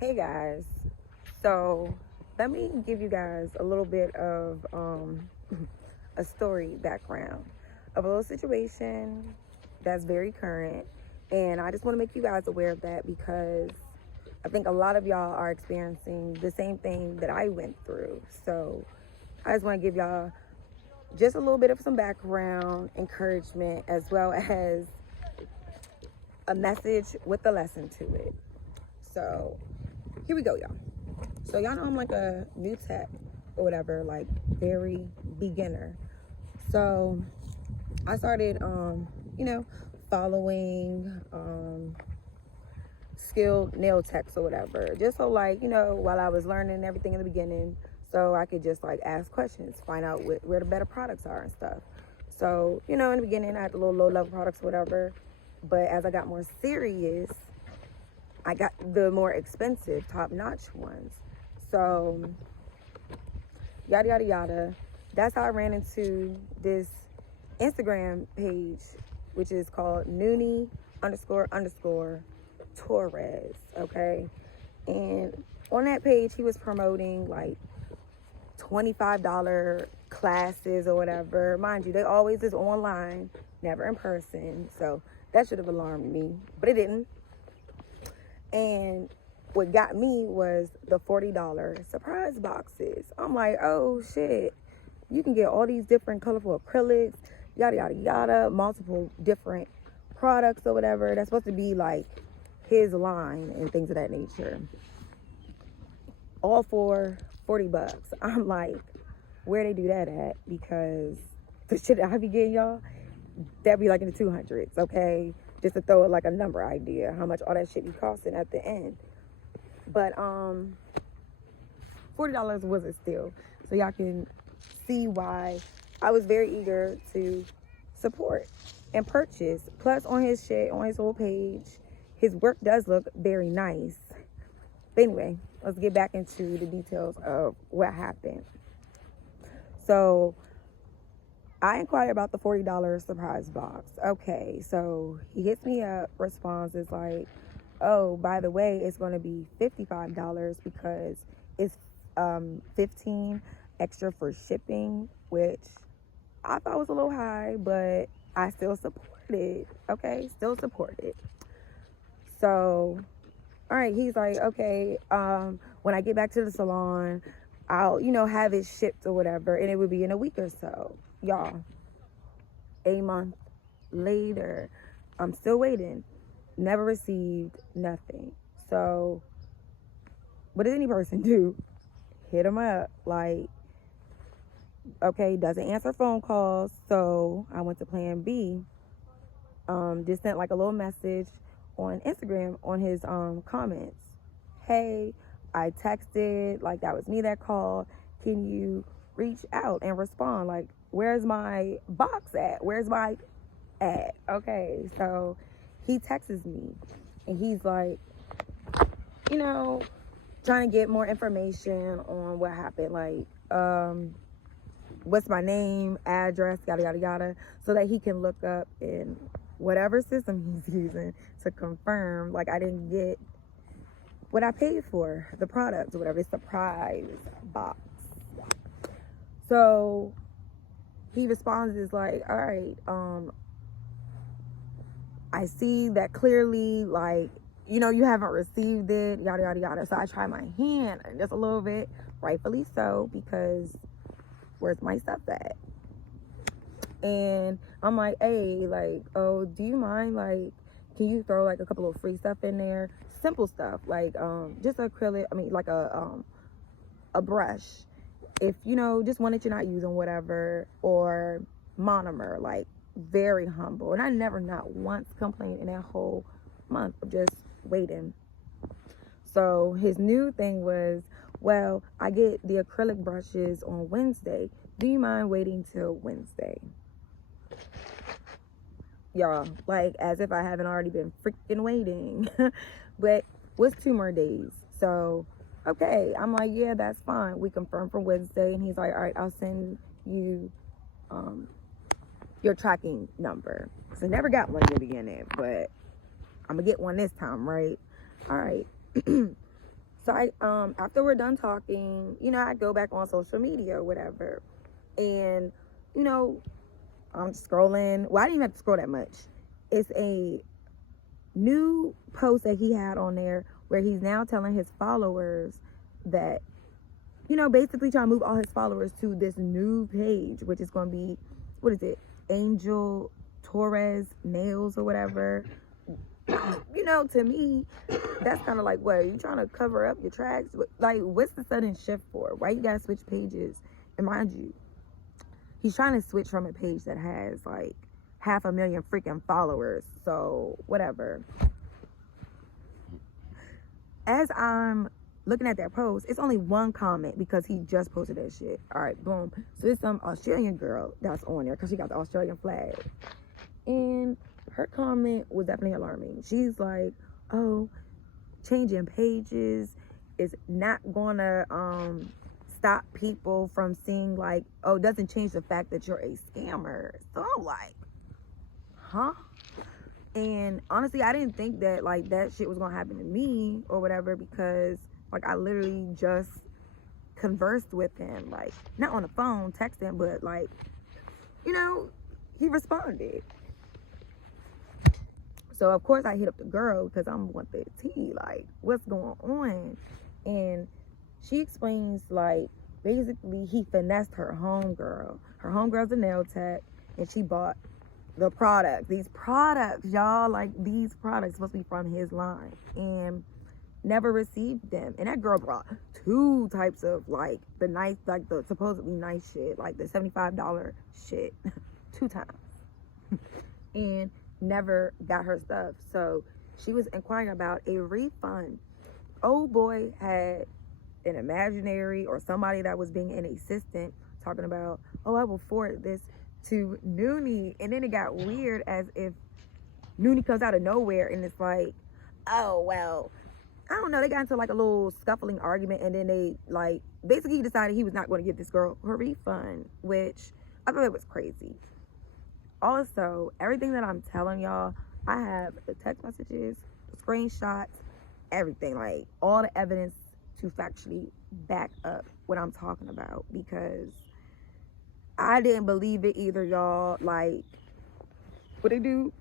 Hey guys, so let me give you guys a little bit of a story background of a little situation that's very current, and I just want to make you guys aware of that because I think a lot of y'all are experiencing the same thing that I went through. So I just want to give y'all just a little bit of some background, encouragement, as well as a message with a lesson to it. So here we go, y'all. So y'all know I'm like a new tech or whatever, like very beginner. So I started, following skilled nail techs or whatever, just so like while I was learning everything in the beginning, so I could just like ask questions, find out where the better products are and stuff. So in the beginning I had the little low level products or whatever, but as I got more serious, I got the more expensive, top notch ones. So yada yada yada. That's how I ran into this Instagram page, which is called Noonie __ Torres. Okay, and on that page he was promoting like $25 classes or whatever. Mind you, they always is online, never in person. So that should have alarmed me, but it didn't. And what got me was the $40 surprise boxes. I'm like, oh shit, you can get all these different colorful acrylics, yada yada yada, multiple different products or whatever. That's supposed to be like his line and things of that nature. All for $40. I'm like, where they do that at? Because the shit that I be getting, y'all, that'd be like in the 200s, okay? Just to throw it like a number idea, how much all that shit be costing at the end. But $40 was a steal. So y'all can see why I was very eager to support and purchase. Plus on his shit, on his whole page, his work does look very nice. But anyway, let's get back into the details of what happened. So I inquired about the $40 surprise box. Okay, so he hits me up, responds is like, oh, by the way, it's going to be $55 because it's 15 extra for shipping, which I thought was a little high, but I still support it. Okay, still support it. So, all right, he's like, okay, when I get back to the salon, I'll, have it shipped or whatever, and it would be in a week or so. Y'all, a month later, I'm still waiting. Never received nothing. So, what does any person do? Hit him up. Like, okay, doesn't answer phone calls. So, I went to plan B. Just sent like a little message on Instagram on his comments. Hey, I texted, like that was me that called. Can you reach out and respond? Like, where's my box at? Where's my at? Okay, so he texts me and he's like, trying to get more information on what happened. Like, what's my name, address, yada yada yada, so that he can look up in whatever system he's using to confirm like I didn't get what I paid for, the product or whatever, the surprise box. So he responds is like, all right, I see that clearly, like, you haven't received it, yada yada yada. So I try my hand just a little bit, rightfully so, because where's my stuff at? And I'm like, hey, like, oh, do you mind, like, can you throw like a couple of free stuff in there? Simple stuff, like just acrylic, like a brush, if just one that you're not using, whatever, or monomer, like very humble. And I never not once complained in that whole month of just waiting. So his new thing was, well, I get the acrylic brushes on Wednesday. Do you mind waiting till Wednesday? Y'all, like as if I haven't already been freaking waiting. But what's 2 more days? So okay, I'm like, yeah, that's fine. We confirmed for Wednesday, and he's like, all right, I'll send you your tracking number. So I never got one in the beginning, but I'm gonna get one this time, right? All right. So I after we're done talking, you know, I go back on social media or whatever. And, you know, I'm scrolling. Well, I didn't even have to scroll that much. It's a new post that he had on there where he's now telling his followers that, you know, basically trying to move all his followers to this new page, which is going to be, what is it? Angel Torres Nails or whatever. You know, to me, that's kind of like, what, are you trying to cover up your tracks? Like, what's the sudden shift for? Why you gotta switch pages? And mind you, he's trying to switch from a page that has like 500,000 freaking followers. So whatever. As I'm looking at that post, it's only one comment because he just posted that shit. All right, boom. So it's some Australian girl that's on there because she got the Australian flag. And her comment was definitely alarming. She's like, oh, changing pages is not gonna stop people from seeing, like, oh, it doesn't change the fact that you're a scammer. So I'm like, huh? And honestly, I didn't think that like that shit was gonna happen to me or whatever, because like I literally just conversed with him, like not on the phone texting, but like, you know, he responded. So of course I hit up the girl because I'm want the tea, like what's going on. And she explains like basically he finessed her homegirl. Her homegirl's a nail tech, and she bought the product. These products, y'all, like these products supposed to be from his line, and never received them. And that girl brought 2 types of like the nice, like the supposedly nice shit, like the $75 shit, 2 times, and never got her stuff. So she was inquiring about a refund. Old boy had an imaginary or somebody that was being an assistant talking about, oh, I will forward this to Noonie. And then it got weird, as if Noonie comes out of nowhere and it's like, oh, well, I don't know, they got into like a little scuffling argument, and then they like basically decided he was not going to give this girl her refund, which I thought it was crazy. Also, everything that I'm telling y'all, I have the text messages, the screenshots, everything, like all the evidence to factually back up what I'm talking about, because I didn't believe it either, y'all. Like, what they do,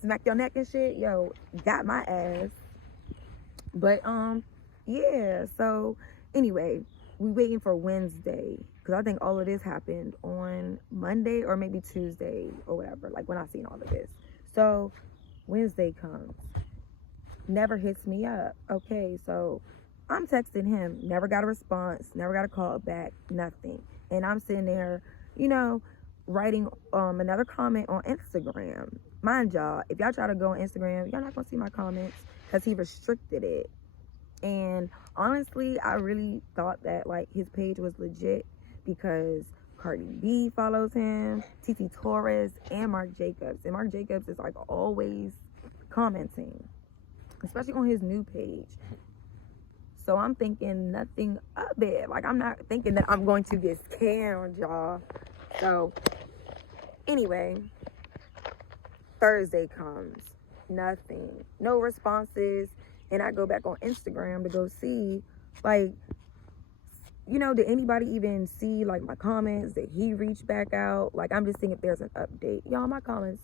smack your neck and shit, yo, got my ass. But yeah, so anyway, we waiting for Wednesday, because I think all of this happened on Monday or maybe Tuesday or whatever, like when I seen all of this. So Wednesday comes, never hits me up. Okay, so I'm texting him, never got a response, never got a call back, nothing. And I'm sitting there, you know, writing another comment on Instagram. Mind y'all, if y'all try to go on Instagram, y'all not gonna see my comments because he restricted it. And honestly, I really thought that like his page was legit, because Cardi B follows him, TT Torres, and Marc Jacobs. And Marc Jacobs is like always commenting, especially on his new page. So I'm thinking nothing of it. Like, I'm not thinking that I'm going to get scammed, y'all. So anyway, Thursday comes, nothing, no responses. And I go back on Instagram to go see, like, you know, did anybody even see like my comments? Did he reach back out? Like, I'm just seeing if there's an update. Y'all, my comments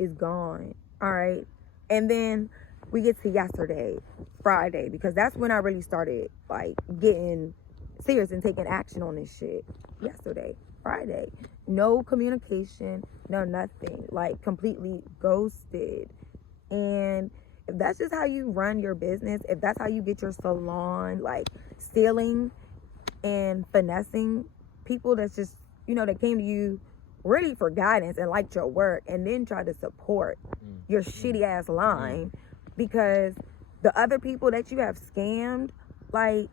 is gone. All right. And then we get to yesterday, Friday, because that's when I really started like getting serious and taking action on this shit. Yesterday, Friday, no communication, no nothing, like completely ghosted. And if that's just how you run your business, if that's how you get your salon, like stealing and finessing people that's just, you know, that came to you really for guidance and liked your work, and then try to support your shitty ass line, because the other people that you have scammed, like,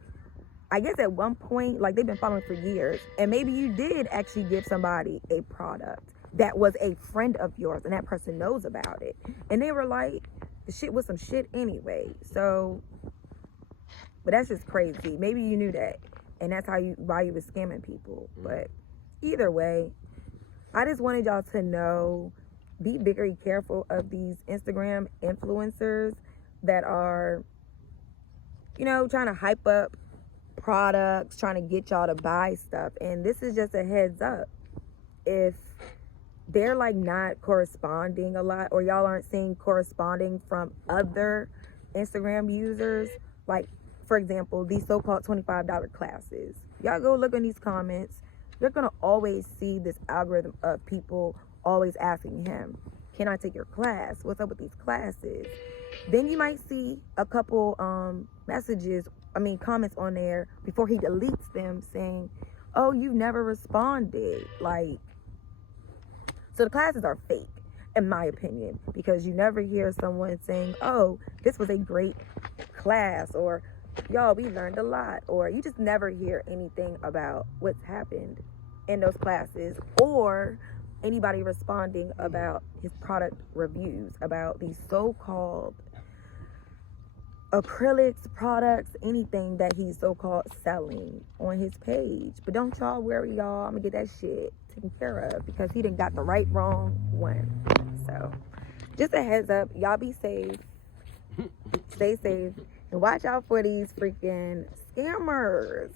I guess at one point, like, they've been following for years, and maybe you did actually give somebody a product that was a friend of yours, and that person knows about it, and they were like, the shit was some shit anyway. So, but that's just crazy. Maybe you knew that, and that's why you was scamming people. But either way, I just wanted y'all to know, be very careful of these Instagram influencers that are you know, trying to hype up products, trying to get y'all to buy stuff. And this is just a heads up. If they're like not corresponding a lot, or y'all aren't seeing corresponding from other Instagram users, like for example, these so-called $25 classes, y'all go look in these comments, you're gonna always see this algorithm of people always asking him, can I take your class? What's up with these classes? Then you might see a couple comments on there before he deletes them saying, oh, you never responded. Like, so the classes are fake, in my opinion, because you never hear someone saying, oh, this was a great class, or y'all, we learned a lot, or you just never hear anything about what's happened in those classes, or anybody responding about his product reviews, about these so-called acrylics, products, anything that he's so-called selling on his page. But don't y'all worry, y'all, I'm gonna get that shit taken care of, because he done got the wrong one. So just a heads up, y'all be safe, stay safe, and watch out for these freaking scammers.